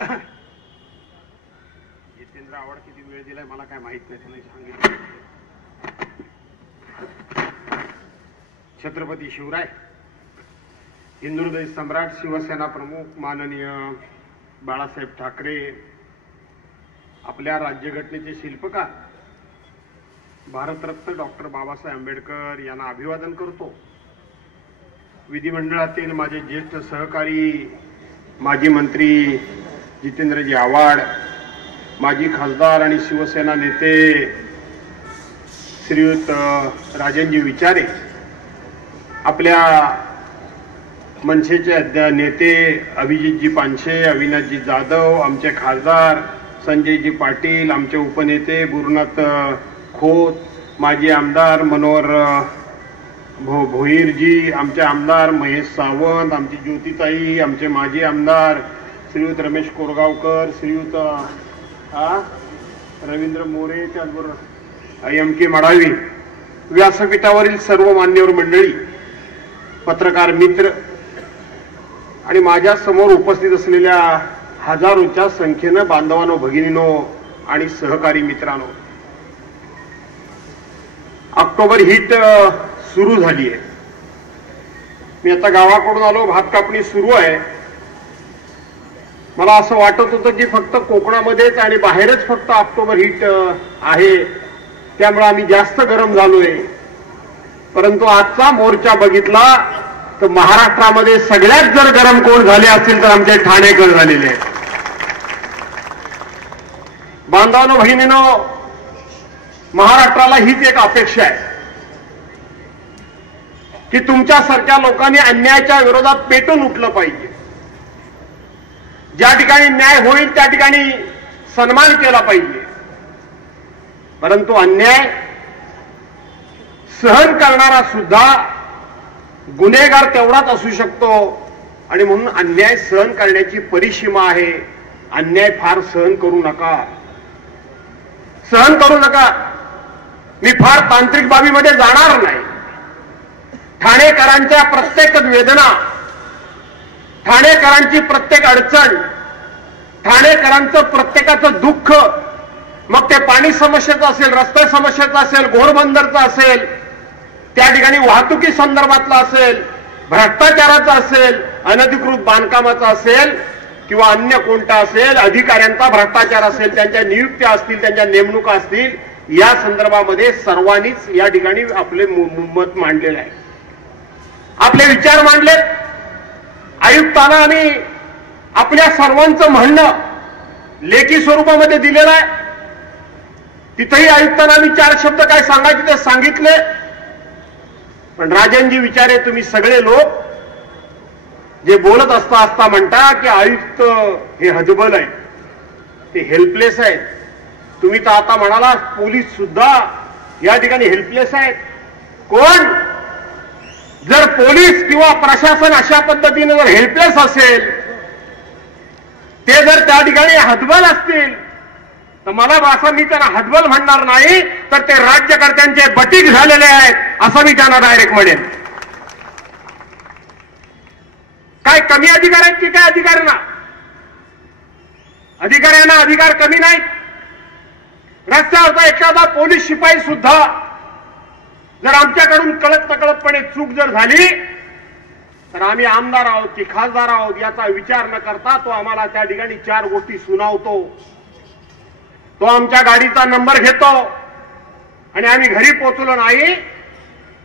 जितेंद्र आव्हाड किती वेळ दिलाय मला काय माहित नाही, त्यांनी सांगितलं. छत्रपती शिवराय, हिंदुहृदय सम्राट, शिवसेना प्रमुख माननीय बाळासाहेब ठाकरे, आपल्या राज्यघटनेचे शिल्पकार भारतरत्न डॉक्टर बाबासाहेब आंबेडकर यांना अभिवादन करतो. विधिमंडळातील माझे ज्येष्ठ सहकारी माजी मंत्री जितेंद्रजी आव्हाड, माजी खासदार आणि शिवसेना नेते श्रीयुत राजनजी विचारे, आपल्या मनसेचे नेते अभिजितजी पानशे, अविनाशजी जाधव, आमचे खासदार संजयजी पाटील, आमचे उपनेते गुरुनाथ खोत, माजी आमदार मनोहर भोईरजी, आमचे आमदार महेश सावंत, आमची ज्योतिताई, आमचे माजी आमदार श्रीयुत रमेश कोरगावकर, श्रीयुत रवींद्र मोरे, त्याचबरोबर एम के मडावी, व्यासपीठावरील सर्व मान्यवर मंडळी, पत्रकार मित्र आणि माझ्या समोर उपस्थित असलेल्या हजारोच्या संख्येनं बांधवांनो, भगिनीनो आणि सहकारी मित्रांनो, ऑक्टोबर हिट सुरू झाली आहे. मी आता गावाकडून आलो, भात कापणी सुरू आहे. मला असं वाटत होतं की फक्त कोकणामध्येच आणि बाहेरच फक्त ऑक्टोबर हिट आहे, त्यामुळे आम्ही जास्त गरम झालोय. परंतु आजचा मोर्चा बघितला तर महाराष्ट्रामध्ये सगळ्यात जर गरम कोण झाले असतील तर आमचे ठाणेकर झालेले आहेत. बांधवांनो, बहिणीनो, महाराष्ट्राला हीच एक अपेक्षा आहे की तुमच्यासारख्या लोकांनी अन्यायाच्या विरोधात पेटून उठलं पाहिजे. ज्या ठिकाणी न्याय होईल त्या ठिकाणी सन्मान केला पाहिजे. परंतु अन्याय सहन करणारा सुद्धा गुन्हेगार तेवढाच असू शकतो आणि म्हणून अन्याय सहन करण्याची परिसीमा आहे. अन्याय फार सहन करू नका, सहन करू नका. मी फार तांत्रिक बाबीमध्ये जाणार नाही. ठाणेकरांच्या प्रत्येक वेदना, ठाणेकरांची प्रत्येक अडचण, ठाणेकरांचं प्रत्येकाचं दुःख, मग ते पाणी समस्येचं असेल, रस्ते समस्येचं असेल, घोडबंदरचं असेल, त्या ठिकाणी वाहतुकी संदर्भातलं असेल, भ्रष्टाचाराचं असेल, अनधिकृत बांधकामाचं असेल किंवा अन्य कोणता असेल, अधिकाऱ्यांचा भ्रष्टाचार असेल, त्यांच्या नियुक्त्या असतील, त्यांच्या नेमणुका असतील, या संदर्भामध्ये सर्वांनीच या ठिकाणी आपले मत मांडलेलं आहे, आपले विचार मांडलेत. आयुक्तांना आम्ही आपल्या सर्वांचं म्हणणं लेखी स्वरूपामध्ये दिलेलं आहे. तिथेही आयुक्तांना आम्ही 4 शब्द काय सांगायचे ते सांगितले. पण राजनजी विचारे, तुम्ही सगळे लोक जे बोलत असता म्हणता की आयुक्त हे हतबल आहे, ते हेल्पलेस आहेत. तुम्ही तर आता म्हणाला पोलीस सुद्धा या ठिकाणी हेल्पलेस आहेत. कोण? जर पोलीस किंवा प्रशासन अशा पद्धतीने जर हेल्पलेस असेल, ते जर त्या ठिकाणी हतबल असतील, तर मला असं, मी त्यांना हतबल म्हणणार नाही, तर ते राज्यकर्त्यांचे बटीक झालेले आहेत असं मी त्यांना डायरेक्ट म्हणेन. काय कमी अधिकाऱ्यांची काय अधिकाऱ्यांना? अधिकाऱ्यांना अधिकार कमी नाहीत. रस्त्यावरचा एखादा पोलीस शिपाई सुद्धा जर आमच्याकडून कळत नकळतपणे चूक जर झाली तर आम्ही आमदार आहोत की खासदार आहोत याचा विचार न करता तो आम्हाला त्या ठिकाणी 4 गोष्टी सुनावतो. तो आमच्या गाडीचा नंबर घेतो आणि आम्ही घरी पोहोचलो नाही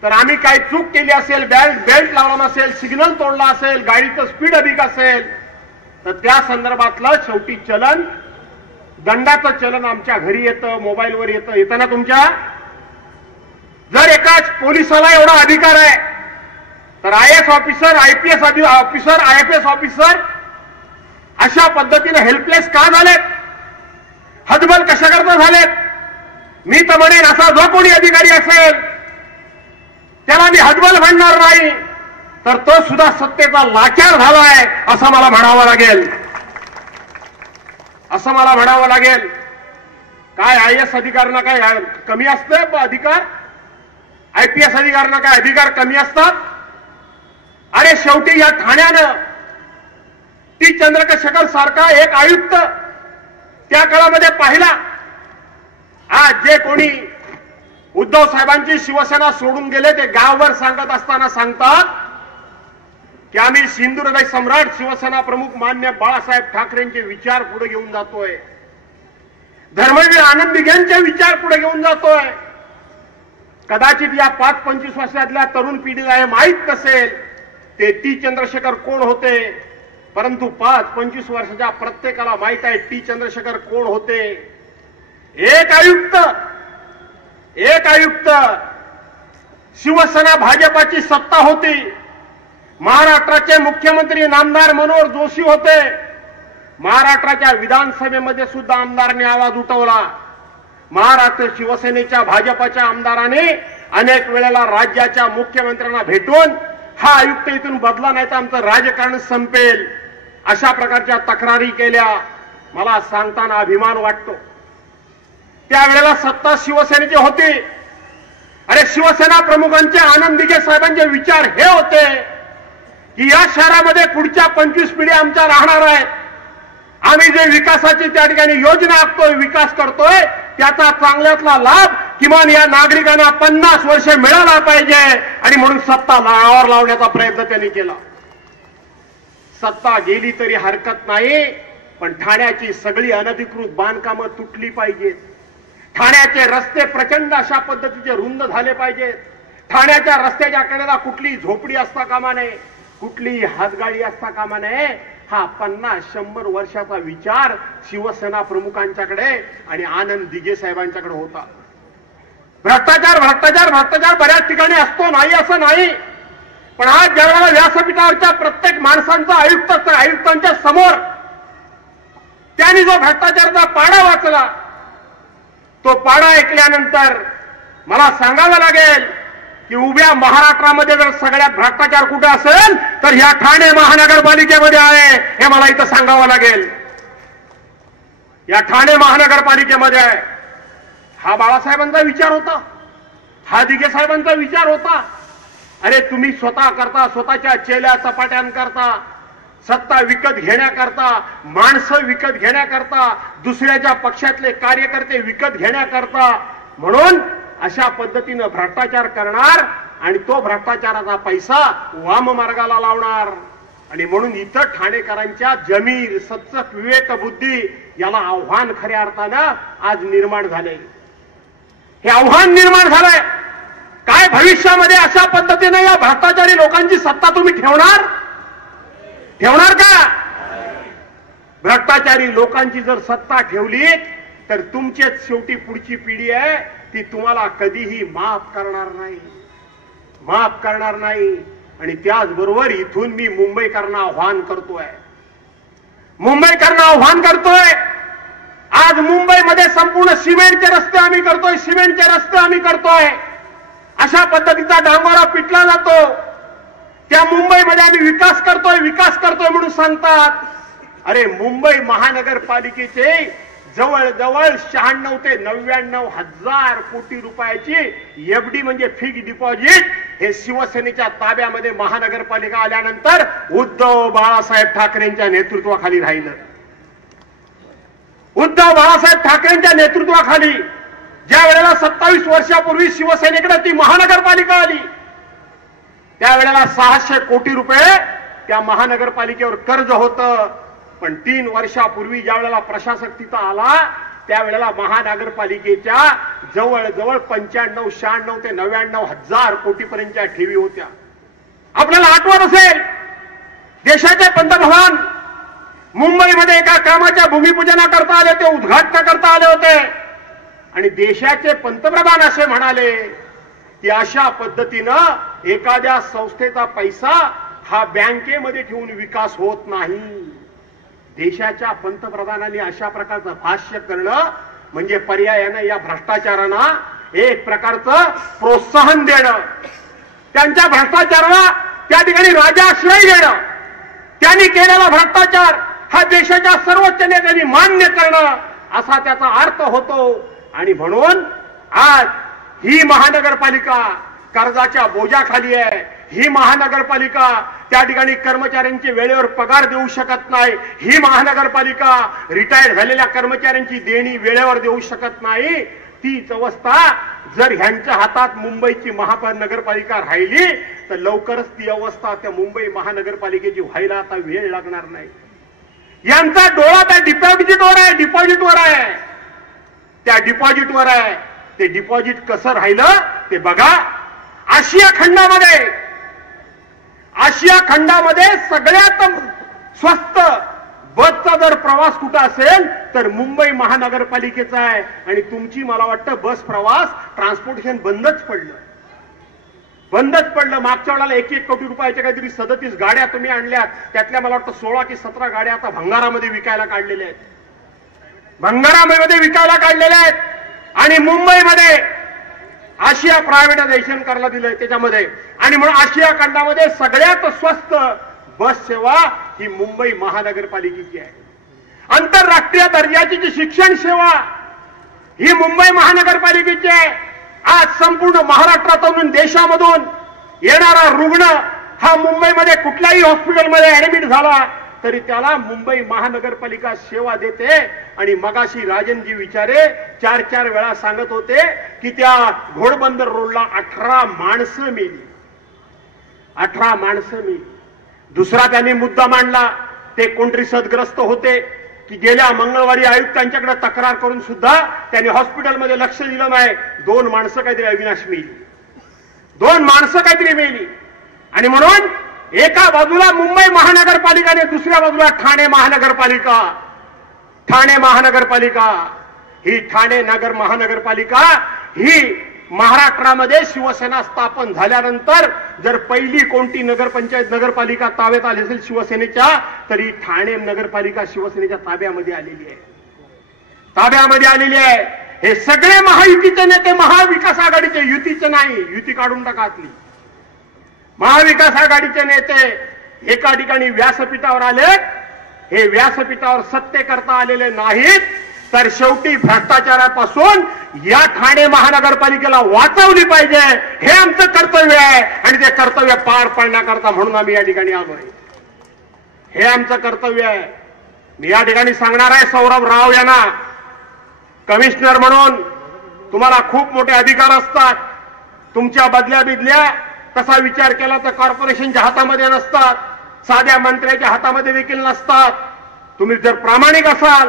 तर आम्ही काही चूक केली असेल, बेल्ट लावला नसेल, सिग्नल तोडला असेल, गाडीचं स्पीड अधिक असेल, तर त्या संदर्भातलं शेवटी चलन, दंडाचं चलन आमच्या घरी येतं, मोबाईलवर येतं. येतं ना तुमच्या? जर एकाच पोलिसाला एवढा अधिकार आहे तर IAS officer, IPS officer, IFS officer अशा पद्धतीने हेल्पलेस का झालेत? हतबल कशाकरता झालेत? मी तर म्हणेन असा जो कोणी अधिकारी असेल त्याला मी हतबल म्हणणार नाही, तर तो सुद्धा सत्तेचा लाचार झालाय असं मला म्हणावं लागेल, असं मला म्हणावं लागेल. काय IAS अधिकाऱ्यांना काय कमी असते अधिकार? IPS अधिकाऱ्यांना काय अधिकार कमी असतात? अरे शेवटी या ठाण्यानं टी चंद्रशेखर सारखा एक आयुक्त त्या काळामध्ये पाहिला. आज जे कोणी उद्धव साहेबांची शिवसेना सोडून गेले ते गावभर सांगत असताना सांगतात की आम्ही सिंधुदुर्ग सम्राट शिवसेना प्रमुख मान्य बाळासाहेब ठाकरेंचे विचार पुढे घेऊन जातोय, धर्मवीर आनंद दिघेंचे विचार पुढे घेऊन जातोय. कदाचित या 5-25 वर्षातल्या तरुण पिढीला हे माहीत नसेल ते टी चंद्रशेखर कोण होते, परंतु 5-25 वर्षाच्या प्रत्येकाला माहित आहे टी चंद्रशेखर कोण होते. एक आयुक्त शिवसेना भाजपाची सत्ता होती. महाराष्ट्राचे मुख्यमंत्री नामदार मनोहर जोशी होते. महाराष्ट्राच्या विधानसभेमध्ये सुद्धा आमदारांनी आवाज उठवला. महाराष्ट्र शिवसेनेच्या भाजपाच्या आमदारांनी अनेक वेळेला राज्याच्या मुख्यमंत्र्यांना भेटून हा आयुक्त इथून बदला नाही तर आमचं राजकारण संपेल अशा प्रकारच्या तक्रारी केल्या. मला सांगताना अभिमान वाटतो. त्यावेळेला सत्ता शिवसेनेची होती. अरे शिवसेना प्रमुखांचे आनंद दिघे साहेबांचे विचार हे होते की या शहरामध्ये पुढच्या 25 पिढ्या आमच्या राहणार आहेत. आम्ही जे विकासाची त्या ठिकाणी योजना आखतोय, विकास करतोय, त्याचा चांगल्यातला लाभ किमान या नागरिकांना 50 वर्ष मिळाला पाहिजे आणि म्हणून सत्ता लावावर लावण्याचा प्रयत्न त्यांनी केला. सत्ता गेली तरी हरकत नाही, पण ठाण्याची सगळी अनधिकृत बांधकामं तुटली पाहिजेत. ठाण्याचे रस्ते प्रचंड अशा पद्धतीचे रुंद झाले पाहिजेत. ठाण्याच्या रस्त्याच्या कडेला कुठली झोपडी असता कामा नये, कुठली हातगाडी असता कामा नये. हा 50-100 वर्षाचा विचार शिवसेना प्रमुखांच्याकडे आणि आनंद दिघे साहेबांच्याकडे होता. भ्रष्टाचार बऱ्याच ठिकाणी असतो, नाही असं नाही, पण आज ज्यावेळेला व्यासपीठावरच्या प्रत्येक माणसांचा आयुक्तांच्या समोर त्यांनी जो भ्रष्टाचाराचा पाडा वाचला, तो पाडा ऐकल्यानंतर मला सांगावं लागेल की उभ्या महाराष्ट्रामध्ये जर सगळ्यात भ्रष्टाचार कुठे असेल तर ह्या ठाणे महानगरपालिकेमध्ये आहे, हे मला इथं सांगावं लागेल. या ठाणे महानगरपालिकेमध्ये आहे. हा बाळासाहेबांचा विचार होता, हा दिघे साहेबांचा विचार होता. अरे तुम्ही स्वतः करता, स्वतःच्या चेल्या चपाट्यांकरता, सत्ता विकत घेण्याकरता, माणसं विकत घेण्याकरता, दुसऱ्याच्या पक्षातले कार्यकर्ते विकत घेण्याकरता, म्हणून अशा पद्धतीनं भ्रष्टाचार करणार आणि तो भ्रष्टाचाराचा पैसा वाम मार्गाला लावणार. आणि म्हणून इथं ठाणेकरांच्या जमीर, सच्चक विवेक बुद्धी याला आव्हान खऱ्या अर्थानं आज निर्माण झाले. हे आव्हान निर्माण झालंय. काय भविष्यामध्ये अशा पद्धतीने या भ्रष्टाचारी लोकांची सत्ता तुम्ही ठेवणार का? भ्रष्टाचारी लोकांची जर सत्ता ठेवली तर तुमचेच शेवटी पुढची पिढी आहे ती तुम्हाला कधीही माफ करणार नाही. आणि त्याचबरोबर इथून मी मुंबईकरांना आव्हान करतोय. आज मुंबईमध्ये संपूर्ण सिमेंटचे रस्ते आम्ही करतोय. अशा पद्धतीचा डांगोरा पिटला जातो. त्या मुंबईमध्ये आम्ही विकास करतोय म्हणून सांगतात. अरे मुंबई महानगरपालिकेचे जवळजवळ 96 ते 99 हजार कोटी रुपयाची एफडी म्हणजे फिक्स्ड डिपॉझिट हे शिवसेनेच्या ताब्यामध्ये महानगरपालिका आल्यानंतर उद्धव बाळासाहेब ठाकरेंच्या नेतृत्वाखाली राहिलं. उद्धव बाळासाहेब ठाकरेंच्या नेतृत्वाखाली ज्या वेळेला 27 वर्षापूर्वी शिवसेनेकडे ती महानगरपालिका आली, त्यावेळेला 600 कोटी रुपये त्या महानगरपालिकेवर कर्ज होतं. पण 3 वर्षापूर्वी ज्या वेळेला प्रशासक तिथं आला त्यावेळेला महानगरपालिकेच्या जवळजवळ 95-96 ते 99 हजार कोटीपर्यंतच्या ठेवी होत्या. आपल्याला आठवत असेल देशाचे पंतप्रधान मुंबईमध्ये एका कामाच्या भूमिपूजनाकरता आले होते, उद्घाटनाकरता आले होते आणि देशाचे पंतप्रधान असे म्हणाले की अशा पद्धतीनं एखाद्या संस्थेचा पैसा हा बँकेमध्ये ठेवून विकास होत नाही. देशाच्या पंतप्रधानांनी अशा प्रकारचं भाष्य करणं म्हणजे पर्यायानं या भ्रष्टाचारांना एक प्रकारचं प्रोत्साहन देणं, त्यांच्या भ्रष्टाचाराला त्या ठिकाणी राजाश्रय देणं, त्यांनी केलेला भ्रष्टाचार हा देशाच्या सर्वोच्च नेत्यांनी मान्य करणं असा त्याचा अर्थ होतो. आणि म्हणून आज ही महानगरपालिका कर्जाच्या बोजाखाली आहे. ही महानगरपालिका त्या ठिकाणी कर्मचाऱ्यांचे वेळेवर पगार देऊ शकत नाही, ही महानगरपालिका रिटायर झालेल्या कर्मचाऱ्यांची देणी वेळेवर देऊ शकत नाही, तीच अवस्था जर ह्यांच्या हातात मुंबईची महानगरपालिका राहिली तर लवकरच ती अवस्था त्या मुंबई महानगरपालिकेची व्हायला आता वेळ लागणार नाही. यांचा डोळा त्या डिपॉझिटवर आहे, डिपॉझिटवर आहे, त्या डिपॉझिटवर आहे. ते डिपॉझिट कसं राहिलं ते बघा. आशिया खंडामध्ये सगळ्यात स्वस्त बसचा जर प्रवास कुठं असेल तर मुंबई महानगरपालिकेचा आहे. आणि तुमची मला वाटतं बस प्रवास ट्रान्सपोर्टेशन बंदच पडलं. मागच्या वेळेला 1-1 कोटी रुपयाच्या काहीतरी 37 गाड्या तुम्ही आणल्यात, त्यातल्या मला वाटतं 16 की 17 गाड्या आता भंगारामध्ये विकायला काढलेल्या आहेत, आणि मुंबईमध्ये आशिया प्रायव्हेटायझेशन करायला दिलंय त्याच्यामध्ये. आणि म्हणून आशिया खंडामध्ये सगळ्यात स्वस्त बस सेवा ही मुंबई महानगरपालिकेची आहे. आंतरराष्ट्रीय दर्जाची जी शिक्षण सेवा ही मुंबई महानगरपालिकेची आहे. आज संपूर्ण महाराष्ट्रातून देशामधून येणारा रुग्ण हा मुंबईमध्ये कुठल्याही हॉस्पिटलमध्ये ऍडमिट झाला तरी त्याला मुंबई महानगरपालिका सेवा देते. आणि मगाशी राजनजी विचारे 4-4 वेळा सांगत होते की त्या घोडबंदर रोडला 18 माणसं मेली. दुसरा त्यांनी मुद्दा मांडला, ते कोणतरी सदग्रस्त होते की गेल्या मंगळवारी आयुक्तांच्याकडे तक्रार करून सुद्धा त्यांनी हॉस्पिटलमध्ये लक्ष दिलं नाही. 2 माणसं काहीतरी अविनाश मेली. आणि म्हणून एका बाजूला मुंबई महानगरपालिका आणि दुसऱ्या बाजूला ठाणे महानगरपालिका. ही ठाणे महानगरपालिका ही महाराष्ट्रामध्ये शिवसेना स्थापन झाल्यानंतर जर पहिली कोणती नगरपालिका ताब्यात आली असेल शिवसेनेच्या, तरी ठाणे नगरपालिका शिवसेनेच्या ताब्यामध्ये आलेली आहे. हे सगळे महायुतीचे नेते, महाविकास आघाडीचे, युतीचे नाही, युती काढून टाका आतली. महाविकास आघाडीचे नेते एका ठिकाणी व्यासपीठावर आले. हे व्यासपीठावर सत्य करता आलेले नाहीत, तर शेवटी भ्रष्टाचारापासून या ठाणे महानगरपालिकेला वाचवली पाहिजे, हे आमचं कर्तव्य आहे. आणि ते कर्तव्य पार पाडण्याकरता म्हणून आम्ही या ठिकाणी आलोय. हे आमचं कर्तव्य आहे. मी या ठिकाणी सांगणार आहे सौरभ राव यांना, कमिशनर म्हणून तुम्हाला खूप मोठे अधिकार असतात. तुमच्या बदल्या तसा विचार केला तर कॉर्पोरेशनच्या हातामध्ये नसतात, साध्या मंत्र्याच्या हातामध्ये देखील नसतात. तुम्ही जर प्रामाणिक असाल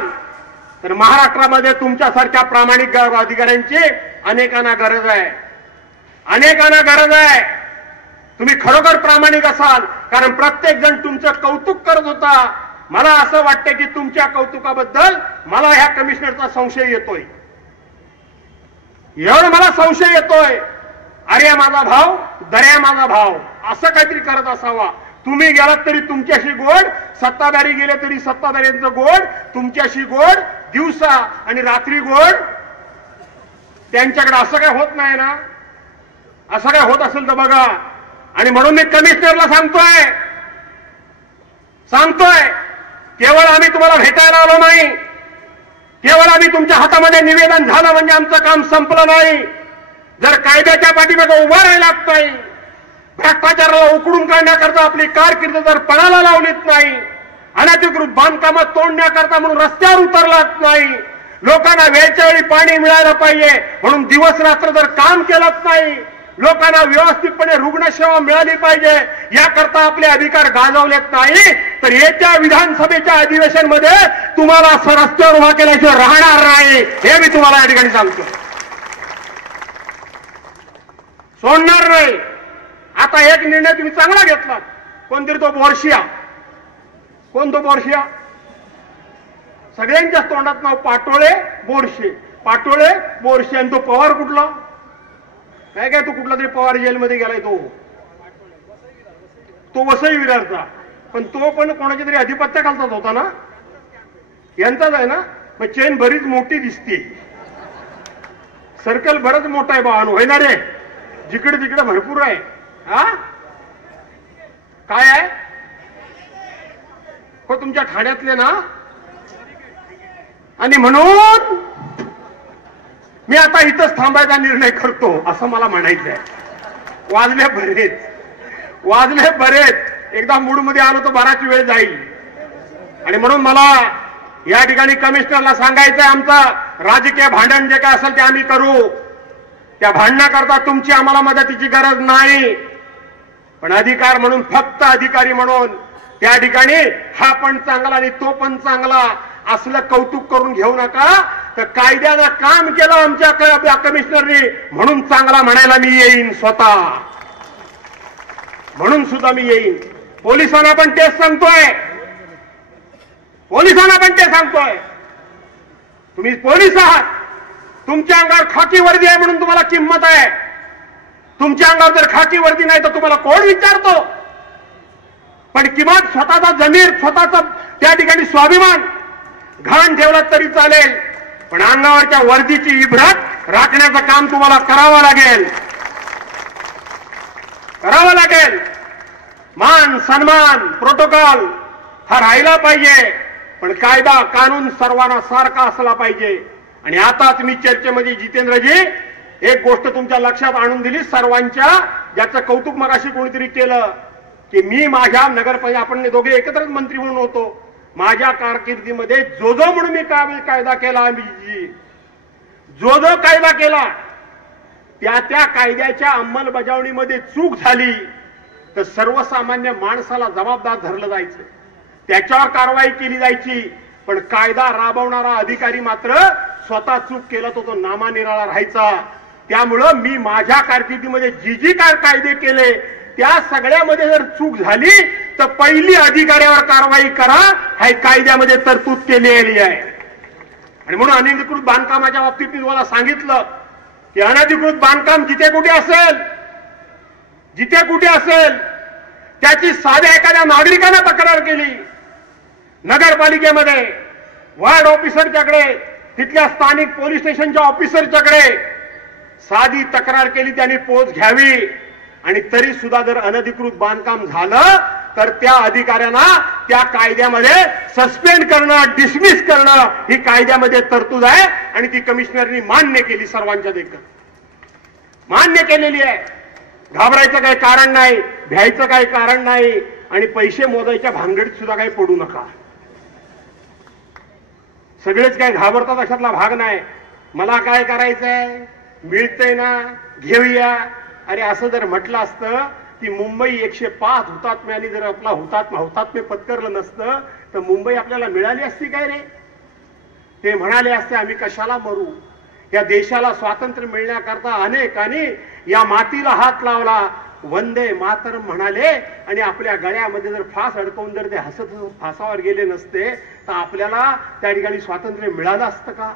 तर महाराष्ट्रामध्ये तुमच्यासारख्या प्रामाणिक अधिकाऱ्यांची अनेकांना गरज आहे. तुम्ही खरोखर प्रामाणिक असाल, कारण प्रत्येक जण तुमचं कौतुक करत होता. मला असं वाटतं की तुमच्या कौतुकाबद्दल मला ह्या कमिशनरचा संशय येतोय. अरे माझा भाव, दर्या माझा भाव, असं काहीतरी करत असावा. तुम्ही गेलात तरी तुमच्याशी गोड, सत्ताधारी गेले तरी सत्ताधाऱ्यांचं गोड, तुमच्याशी गोड दिवसा आणि रात्री गोड त्यांच्याकडे. असं काय होत नाही ना? असं काय होत असेल तर बघा. आणि म्हणून मी कमिशनरला सांगतोय केवळ आम्ही तुम्हाला भेटायला आलो नाही, केवळ आम्ही तुमच्या हातामध्ये निवेदन झालं म्हणजे आमचं काम संपलं नाही. जर कायद्याच्या पाठीमागे उभं राहायला लागत नाही, भ्रष्टाचाराला उकडून काढण्याकरता आपली कारकीर्द जर पणाला लावलीच नाही, अनधिकृत बांधकामात तोडण्याकरता म्हणून रस्त्यावर उतरलाच नाही, लोकांना वेळच्या वेळी पाणी मिळायला पाहिजे म्हणून दिवस रात्र जर काम केलंच नाही, लोकांना व्यवस्थितपणे रुग्णसेवा मिळाली पाहिजे याकरता आपले अधिकार गाजवलेत नाही, तर येत्या विधानसभेच्या अधिवेशनमध्ये तुम्हाला असं रस्त्यावर उभा केल्याशिवाय राहणार नाही, हे मी तुम्हाला या ठिकाणी सांगतो. सोडणार नाही. आता एक निर्णय तुम्ही चांगला घेतला. कोणतरी तो बोरशिया, कोण तो बोरशिया? सगळ्यांच्याच तोंडात नाव पाटोळे बोरशे, आणि तो पवार कुठला? काय तो कुठला तरी पवार जेलमध्ये गेलाय तो वसई विरारचा. पण तो पण कोणाच्या तरी अधिपत्याखालचाच होता ना, यांचाच आहे ना. मग चेन बरीच मोठी दिसते, सर्कल बरंच मोठा आहे भावानो, होय ना रे? जिकडे तिकडे भरपूर आहे. हा काय आहे हो तुमच्या ठाण्यातले ना. आणि म्हणून मी आता इथंच थांबायचा निर्णय करतो असं मला म्हणायचं आहे. वाजले बरेच, एकदा मूडमध्ये आलो तर बराच वेळ जाईल. आणि म्हणून मला या ठिकाणी कमिशनरला सांगायचंय, आमचं राजकीय भांडण जे काय असेल ते आम्ही करू. त्या भांडणाकरता तुमची आम्हाला मदतीची गरज नाही. पण अधिकार म्हणून, फक्त अधिकारी म्हणून त्या ठिकाणी हा पण चांगला आणि तो पण चांगला असलं कौतुक करून घेऊ नका. तर कायद्यानं काम केलं आमच्या कमिशनरनी म्हणून चांगला म्हणायला मी येईन, स्वतः म्हणून सुद्धा मी येईन. पोलिसांना पण तेच सांगतोय, पोलिसांना पण ते सांगतोय, तुम्ही पोलीस आहात, तुमच्या अंगावर खाकी वर्दी आहे म्हणून तुम्हाला किंमत आहे. तुमच्या अंगावर जर खाकी वर्दी नाही तर तुम्हाला कोण विचारतो. पण किमान स्वतःचा जमीर, स्वतःचा त्या ठिकाणी स्वाभिमान घाण ठेवला तरी चालेल, पण अंगावरच्या वर्दीची इब्रत राखण्याचं काम तुम्हाला करावं लागेल, करावं लागेल. मान सन्मान प्रोटोकॉल हा राहिला पाहिजे, पण कायदा कानून सर्वांना सारखा असला पाहिजे. आणि आताच मी चर्चेमध्ये जितेंद्रजी एक गोष्ट तुमच्या लक्षात आणून दिली सर्वांच्या, ज्याचं कौतुक मगाशी कोणीतरी केलं, की मी माझ्या नगरपालिका, आपण दोघे एकत्रच मंत्री म्हणून होतो, माझ्या कारकिर्दीमध्ये जो म्हणून मी कायदा केला, जो कायदा केला त्या कायद्याच्या अंमलबजावणीमध्ये चूक झाली तर सर्वसामान्य माणसाला जबाबदार धरलं जायचं, त्याच्यावर कारवाई केली जायची. पण कायदा राबवणारा अधिकारी मात्र स्वतः चूक केला तो नामानिराळा राहायचा. त्यामुळं मी माझ्या कारकिर्दीमध्ये जी काय कायदे केले त्या सगळ्यामध्ये जर चूक झाली तर पहिली अधिकाऱ्यावर कारवाई करा, हे कायद्यामध्ये तरतूद केलेली आहे. आणि म्हणून अनधिकृत बांधकामाच्या बाबतीत मी तुम्हाला सांगितलं की अनधिकृत बांधकाम जिथे कुठे असेल, जिथे कुठे असेल त्याची साध्या एखाद्या नागरिकाने तक्रार केली नगरपालिकेमध्ये, वार्ड ऑफिसरच्याकडे, तिथल्या स्थानिक पोलीस स्टेशनच्या ऑफिसरच्याकडे साधी तक्रार केली, त्यांनी पोच घ्यावी. आणि तरी सुद्धा जर अनधिकृत बांधकाम झालं तर त्या अधिकाऱ्यांना त्या कायद्यामध्ये सस्पेंड करणं, डिसमिस करणं ही कायद्यामध्ये तरतूद आहे. आणि ती कमिशनरनी मान्य केली, सर्वांच्या देखत मान्य केलेली आहे. घाबरायचं काही कारण नाही, भ्यायचं काही कारण नाही, आणि पैसे मोजायच्या भानगडीत सुद्धा काही पडू नका. सगळेच काय घाबरतात अशातला भाग नाही. मला काय करायचंय, मिळतंय ना घेऊया. अरे असं जर म्हटलं असतं की मुंबई 105 हुतात्म्यांनी जर आपला हुतात्म्य पत्करलं नसतं तर मुंबई आपल्याला मिळाली असती काय रे. ते म्हणाले असते आम्ही कशाला मरू, या देशाला स्वातंत्र्य मिळण्याकरता अनेकांनी या मातीला हात लावला, वंदे मातरम म्हणाले, आणि आपल्या गळ्यामध्ये जर फास अडकवून जर ते हसत फासावर गेले नसते तर आपल्याला त्या ठिकाणी स्वातंत्र्य मिळालं असतं का.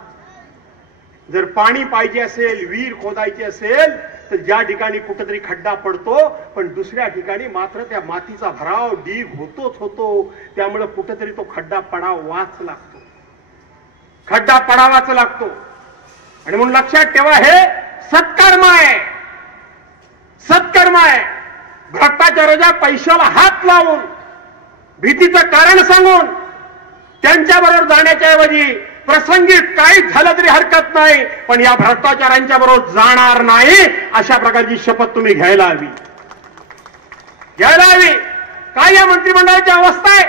जर पाणी पाहिजे असेल, विहीर खोदायची असेल तर ज्या ठिकाणी कुठेतरी खड्डा पडतो, पण दुसऱ्या ठिकाणी मात्र त्या मातीचा भराव ढीग होतोच होतो. त्यामुळे कुठेतरी तो खड्डा पडावाच लागतो, खड्डा पडावाच लागतो. आणि म्हणून लक्षात ठेवा, हे सत्कर्म आहे, सत्कर्म आहे. भ्रष्टाचाराच्या पैशाला हात लावून, भीतीचं कारण सांगून त्यांच्याबरोबर जाण्याच्या ऐवजी प्रसंगी काही झालं तरी हरकत नाही, पण या भ्रष्टाचारांच्या बरोबर जाणार नाही, अशा प्रकारची शपथ तुम्ही घ्यायला हवी, घ्यायला हवी. काय या मंत्रिमंडळाची अवस्था आहे.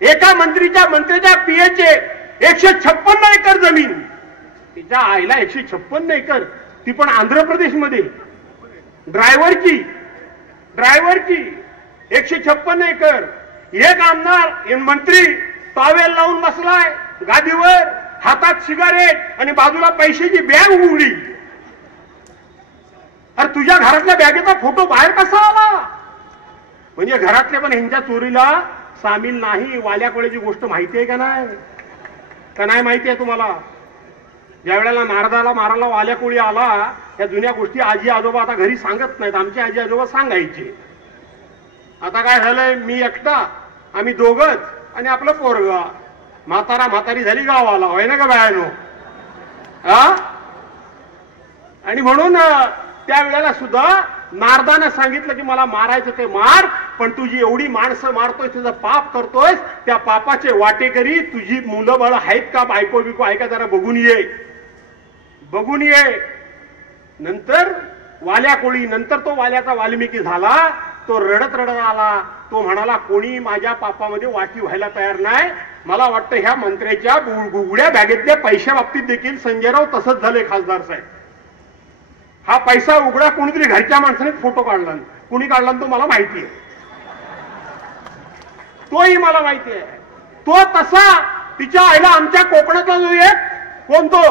एका मंत्र्याच्या पीएचे 156 एकर जमीन, तिच्या आईला 156 एकर, ती पण आंध्र प्रदेशमध्ये. ड्रायव्हरची 156 एकर. एक आमदार मंत्री टॉवेल लावून बसलाय गादीवर, हातात सिगारेट आणि बाजूला पैशाची बॅग उघडी. अरे तुझ्या घरातल्या बॅगेचा फोटो बाहेर कसा आला. म्हणजे घरातले पण ह्यांच्या चोरीला सामील नाही. वाल्या कोळ्याची गोष्ट माहिती आहे का नाही, का नाही माहिती आहे तुम्हाला. ज्या वेळेला नारदाला मारायला वाल्या कोळी आला, या जुन्या गोष्टी आजी आजोबा आता घरी सांगत नाहीत, आमचे आजी आजोबा सांगायचे. आता काय झालंय, मी एकटा, आम्ही दोघच आणि आपलं पोरगा. म्हातारी झाली गावाला, होय ना का बायानो. आणि म्हणून त्या वेळेला सुद्धा नारदानं सांगितलं की मला मारायचं ते मार, पण तुझी एवढी माणसं मारतोय, तुझं पाप करतोयस, त्या पापाचे वाटेकरी तुझी मुलं बाळ आहेत का, बायको बिको आहे का, जरा बघून ये, बघून ये. नंतर वाल्या कोळी, नंतर तो वाल्याचा वाल्मिकी झाला. तो रडत आला, तो म्हणाला कोणी माझ्या पापामध्ये वाटी व्हायला तयार नाही. मला वाटतं ह्या मंत्र्याच्या गुगड्या बॅगेतल्या पैशा बाबतीत देखील संजयराव तसंच झाले खासदार साहेब. हा पैसा उघडा कोणीतरी घरच्या माणसाने फोटो काढला, कुणी काढला तो मला माहिती आहे, तोही मला माहिती आहे. तो तसा तिच्या आईला आमच्या कोकणातला जो एक कोण तो,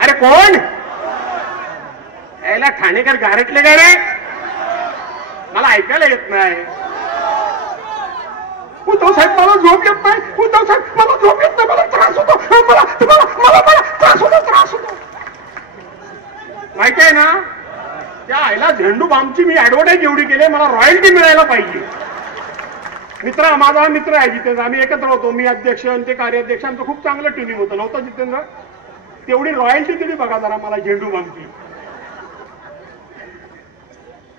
अरे कोण यायला ठाणेकर गारटले काय रे, मला ऐकायला येत नाही. उद्धव साहेब मला झोप येत नाही, उद्धव साहेब मला झोप येत नाही, मला त्रास होतो, मला त्रास होतो. माहिती आहे ना, त्या आईला झेंडू बामची मी ऍडव्हर्टाईज एवढी केली, मला रॉयल्टी मिळायला पाहिजे. माझा मित्र आहे जितेंद्र, आम्ही एकत्र होतो, मी अध्यक्ष आणि ते कार्याध्यक्ष, आमचं खूप चांगलं ट्युनिंग होतं. नव्हतं जितेंद्र? तेवढी रॉयल्टी दिली बघा जरा मला झेंडू बामची.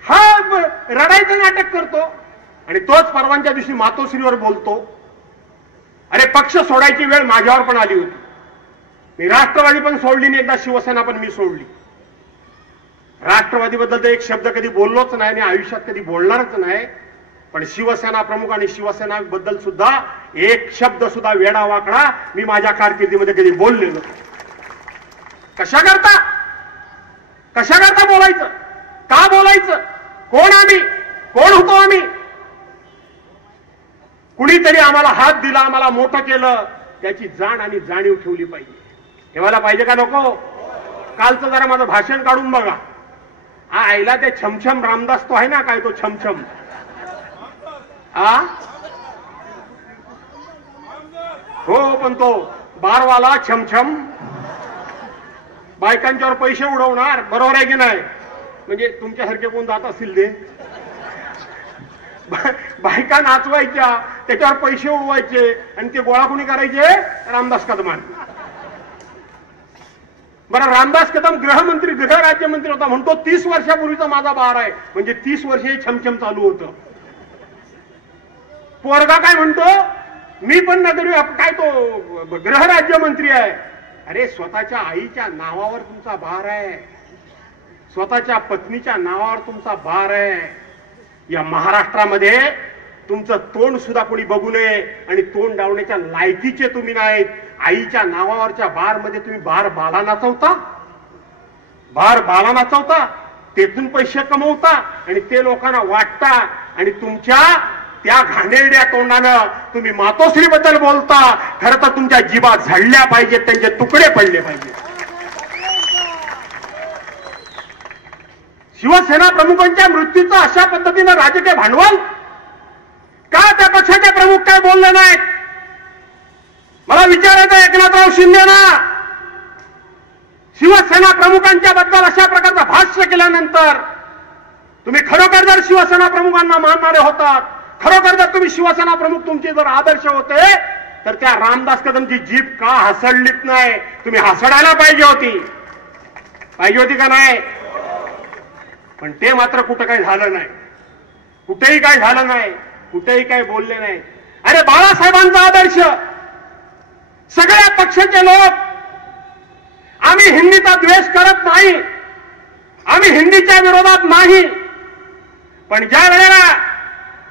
हा रडायचं नाटक करतो आणि तोच परवांच्या दिवशी मातोश्रीवर बोलतो. अरे पक्ष सोडायची वेळ माझ्यावर पण आली होती. मी राष्ट्रवादी पण सोडली नाही, एकदा शिवसेना पण मी सोडली. राष्ट्रवादीबद्दल तर एक शब्द कधी बोललोच नाही आणि आयुष्यात कधी बोलणारच नाही. पण शिवसेना प्रमुख आणि शिवसेना बद्दल सुद्धा एक शब्द सुद्धा वेडा वाकडा मी माझ्या कारकिर्दीमध्ये कधी बोललेलो. कशा करता बोलायचं, का बोलायचं, कोण आम्ही, कोण होतो आम्ही. कुणीतरी आम्हाला हात दिला, आम्हाला मोठं केलं, त्याची जाण आणि जाणीव ठेवली पाहिजे. ठेवायला पाहिजे का नको. कालचं जरा माझं भाषण काढून बघा. आईला ते छमछम रामदास तो आहे ना, काय तो छमछम, हो पण तो बारवाला छमछम बायकांच्यावर पैसे उडवणार, बरोबर आहे की नाही. म्हणजे तुमच्यासारखे कोण जात असतील ते, बायका नाचवायच्या, त्याच्यावर पैसे उडवायचे आणि ते गोळा कोणी करायचे, रामदास कदमान. बरं, रामदास कदम गृहमंत्री, गृहराज्यमंत्री होता, म्हणतो 30 वर्षापूर्वीचा माझा बार आहे, म्हणजे 30 वर्ष हे छमछम चालू होतं. पोरगा काय म्हणतो, मी पण नगरी काय तो गृहराज्यमंत्री आहे. अरे स्वतःच्या आईच्या नावावर तुमचा भार आहे, स्वतःच्या पत्नीच्या नावावर तुमचा भार आहे. या महाराष्ट्रामध्ये तुमचं तोंड सुद्धा कोणी बघू नये आणि तोंड डावण्याच्या लायकीचे तुम्ही नाहीत. आईच्या नावावरच्या बार मध्ये तुम्ही बार बाला नाचवता, तेथून पैसे कमवता आणि ते लोकांना वाटता आणि तुमच्या त्या घाणेरड्या तोंडानं तुम्ही मातोश्री बद्दल बोलता. खरं तर तुमच्या जीवा झडल्या पाहिजेत, त्यांचे तुकडे पडले पाहिजे. शिवसेना प्रमुखांच्या मृत्यूचं अशा पद्धतीनं राजकीय भांडवल का, त्या पक्षाचे प्रमुख काय बोलले नाहीत. मला विचारायचं एकनाथराव शिंदेना, शिवसेना प्रमुखांच्या बद्दल अशा प्रकारचं भाष्य केल्यानंतर तुम्ही खरोखर जर शिवसेना प्रमुखांना मानणारे होतात, खरोखर जर तुम्ही शिवसेना प्रमुख तुमचे जर आदर्श होते, तर त्या रामदास कदमची जीभ का हसडलीत नाही. तुम्ही हसडायला पाहिजे होती का नाही. पण ते मात्र कुठं काही झालं नाही, कुठेही काय झालं नाही, कुठेही काय बोलले नाही. अरे बाळासाहेबांचा आदर्श, सगळ्या पक्षाचे लोक, आम्ही हिंदीचा द्वेष करत नाही, आम्ही हिंदीच्या विरोधात नाही. पण ज्या वेळेला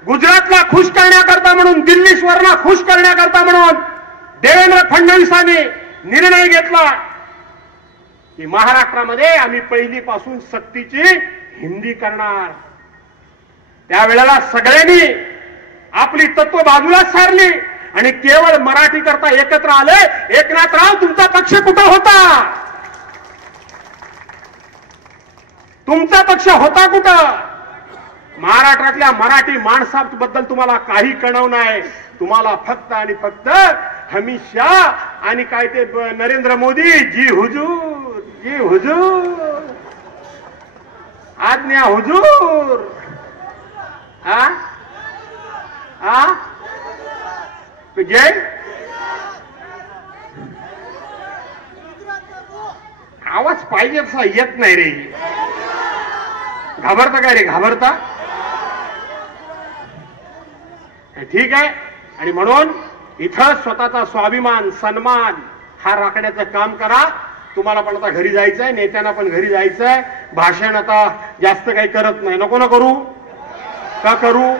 गुजरातला खुश करण्याकरता म्हणून, दिल्लीश्वरला खुश करण्याकरता म्हणून देवेंद्र फडणवीसांनी निर्णय घेतला की महाराष्ट्रामध्ये आम्ही पहिलीपासून सक्तीची हिंदी करणार, त्यावेळेला सगळ्यांनी आपली तत्व बाजूला सारली आणि केवळ मराठी करता एकत्र आले. एकनाथराव, तुमचा पक्ष कुठं होता, तुमचा पक्ष होता कुठं. महाराष्ट्रातल्या मराठी माणसाबद्दल तुम्हाला काही कळव नाही. तुम्हाला फक्त आणि फक्त हमेशा आणि काय ते नरेंद्र मोदी जी हुजूर, जी हुजूर, आज्ञा हुजूर, जय. आवाज पाहिजे तसा येत नाही रे. घाबरता काय रे, घाबरता. ठीक आहे. आणि म्हणून इथं स्वतःचा स्वाभिमान, सन्मान हा राखण्याचं काम करा. तुम्हाला पण आता घरी जायचंय, नेत्यांना पण घरी जायचंय. भाषण आता जास्त काही करत नाही, नको ना करू, का करू.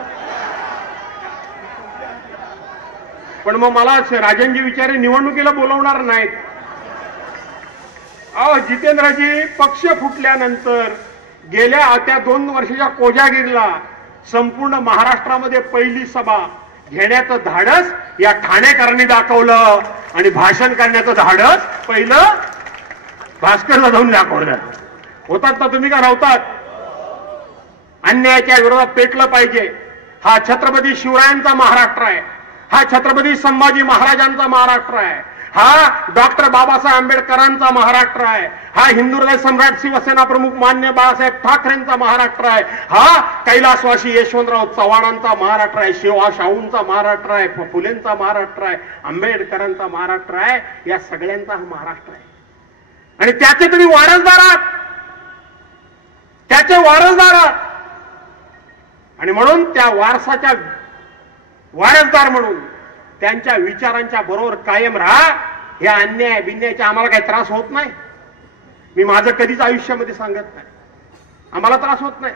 पण मग मला राजनजी विचारे निवडणुकीला बोलवणार नाहीत. अहो जितेंद्रजी, पक्ष फुटल्यानंतर गेल्या त्या 2 वर्षाच्या कोजागिरीला संपूर्ण महाराष्ट्रामध्ये पहिली सभा घेण्याचं धाडस या ठाणेकरांनी दाखवलं आणि भाषण करण्याचं धाडस पहिलं भास्करला जाऊन दाखवलं. होतात ना तुम्ही का नव्हतात? अन्यायाच्या विरोधात पेटलं पाहिजे. हा छत्रपती शिवरायांचा महाराष्ट्र आहे, हा छत्रपती संभाजी महाराजांचा महाराष्ट्र आहे, हा डॉक्टर बाबासाहेब आंबेडकरांचा महाराष्ट्र आहे, हा हिंदू हृदय सम्राट शिवसेना प्रमुख मान्य बाळासाहेब ठाकरेंचा महाराष्ट्र आहे, हा कैलासवासी यशवंतराव चव्हाणांचा महाराष्ट्र आहे, शाहूंचा महाराष्ट्र आहे, फुलेंचा महाराष्ट्र आहे, आंबेडकरांचा महाराष्ट्र आहे. या सगळ्यांचा हा महाराष्ट्र आहे आणि त्याचे तुम्ही वारसदार आहात, त्याचे वारसदार आहात. आणि म्हणून त्या वारसाच्या वारसदार म्हणून त्यांच्या विचारांच्या बरोबर कायम राहा. या अन्याय बिन्यायाचा आम्हाला काही त्रास होत नाही. मी माझं कधीच आयुष्यामध्ये सांगत नाही, आम्हाला त्रास होत नाही.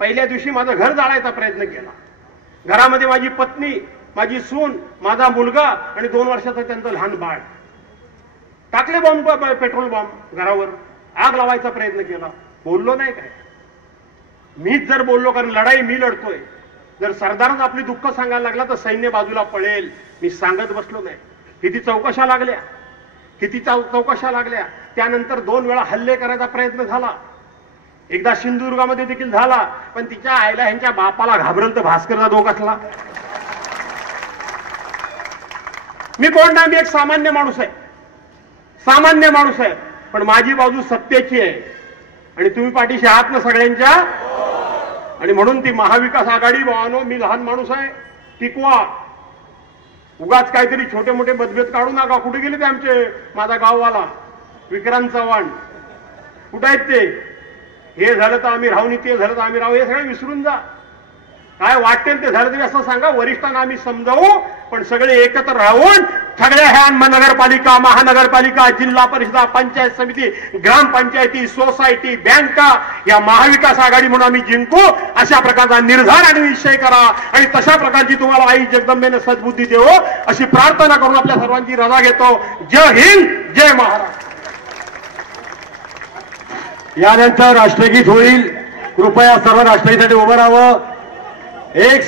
पहिल्या दिवशी माझं घर जाळायचा प्रयत्न केला. घरामध्ये माझी पत्नी, माझी सून, माझा मुलगा आणि 2 वर्षाचं त्यांचं लहान बाळ. टाकले बॉम्ब, पेट्रोल बॉम्ब घरावर, आग लावायचा प्रयत्न केला. बोललो नाही काय? मीच जर बोललो, कारण लढाई मी लढतोय. जर सरदारच आपली दुःख सांगायला लागला तर सैन्य बाजूला पळेल. मी सांगत बसलो नाही. किती चौकशा लागल्या, किती चौकशा लागल्या. त्यानंतर 2 वेळा हल्ले करायचा प्रयत्न झाला. एकदा सिंधुदुर्गामध्ये देखील झाला, पण तिच्या आईला ह्यांच्या बापाला घाबरल तर भास्करचा दोघ असला. मी कोण नाही, मी एक सामान्य माणूस आहे, सामान्य माणूस आहे. पण माझी बाजू सत्याची आहे आणि तुम्ही पाठीशी आहात ना सगळ्यांच्या. आणि म्हणून ती महाविकास आघाडी, भावानो, मी लहान माणूस आहे, टिकवा. उगाच काहीतरी छोटे मोठे मतभेद काढू नका. कुठे गेले ते आमचे, माझा गाववाला विक्रांत चव्हाण, कुठे आहेत ते? हे झालं तर आम्ही राहू, ते झालं तर आम्ही राहू, हे सगळं विसरून जा. काय वाटेल ते झालं तरी असं सांगा. वरिष्ठांना आम्ही समजावू, पण सगळे एकत्र राहून सगळ्या ह्या नगरपालिका, महानगरपालिका, जिल्हा परिषद, पंचायत समिती, ग्रामपंचायती, सोसायटी, बँका या महाविकास आघाडी म्हणून आम्ही जिंकू, अशा प्रकारचा निर्धार आणि निश्चय करा. आणि तशा प्रकारची तुम्हाला आई जगदंबेने सद्बुद्धी देवो अशी प्रार्थना करून आपल्या सर्वांची रजा घेतो. जय हिंद, जय महाराष्ट्र. यानंतर राष्ट्रगीत होईल. कृपया सर्व राष्ट्रगीतासाठी उभं राहावं. एक